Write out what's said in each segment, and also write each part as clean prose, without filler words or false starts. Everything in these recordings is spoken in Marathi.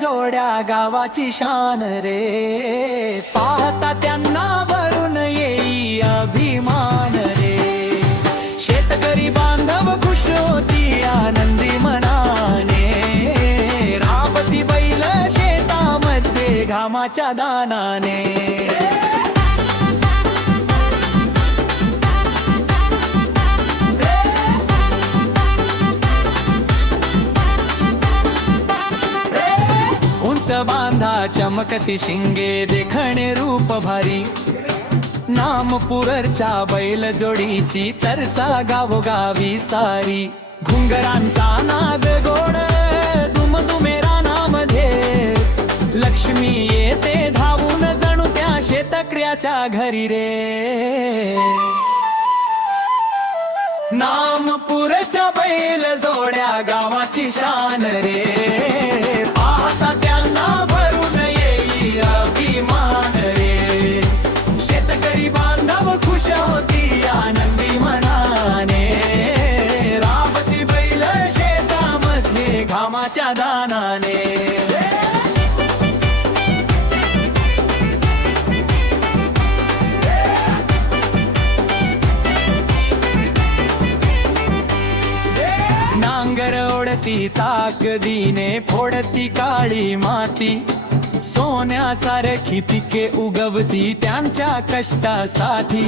जोड्या गावाची शान रे, पाहता त्यांना भरून येई अभिमान रे. शेतकरी बांधव खुश होती आनंदी मनाने, राबती बैल शेतामध्ये घामाच्या दानाने. उंच बांधा चमकती शिंगे देखणे रूप भारी, नामपुरच्या बैल जोडीची चर्चा गावोगावी सारी. घुंगरांचा नाद गोड दुमदुमे रानामध्ये, लक्ष्मी येते धावून जणू त्या शेतकऱ्याच्या घरी रे. नामपुरच्या बैल जोड्या गावाची शान रे, पाहता त्यांना भरून येई अभिमान रे. शेतकरी बांधव खुश होती आनंदी मनाने, राबती बैल शेतामध्ये घामाच्या दानाने. नांगर ओढती ताकदीने फोडती काळी माती, सोन्यासारखी पिके उगवती त्यांच्या कष्टासाठी.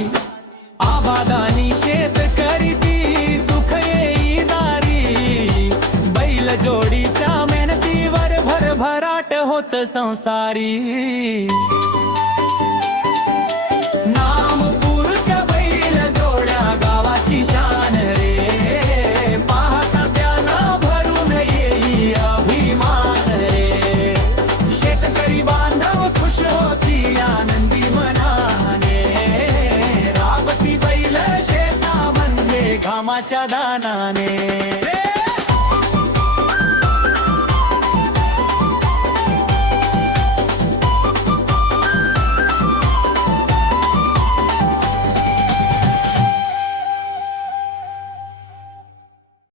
आबादानी शेतकरी ती सुख येई दारी, बैल जोडीच्या मेहनतीवर भरभराट होत संसारी. नामपुरच्या बैल जोड्या गावाची शान रे, पाहता त्यांना भरून येई अभिमान रे. शेतकरी बांधव खुश होती आनंदी मनाने, राबती बैल शेतामध्ये घामाच्या दानाने.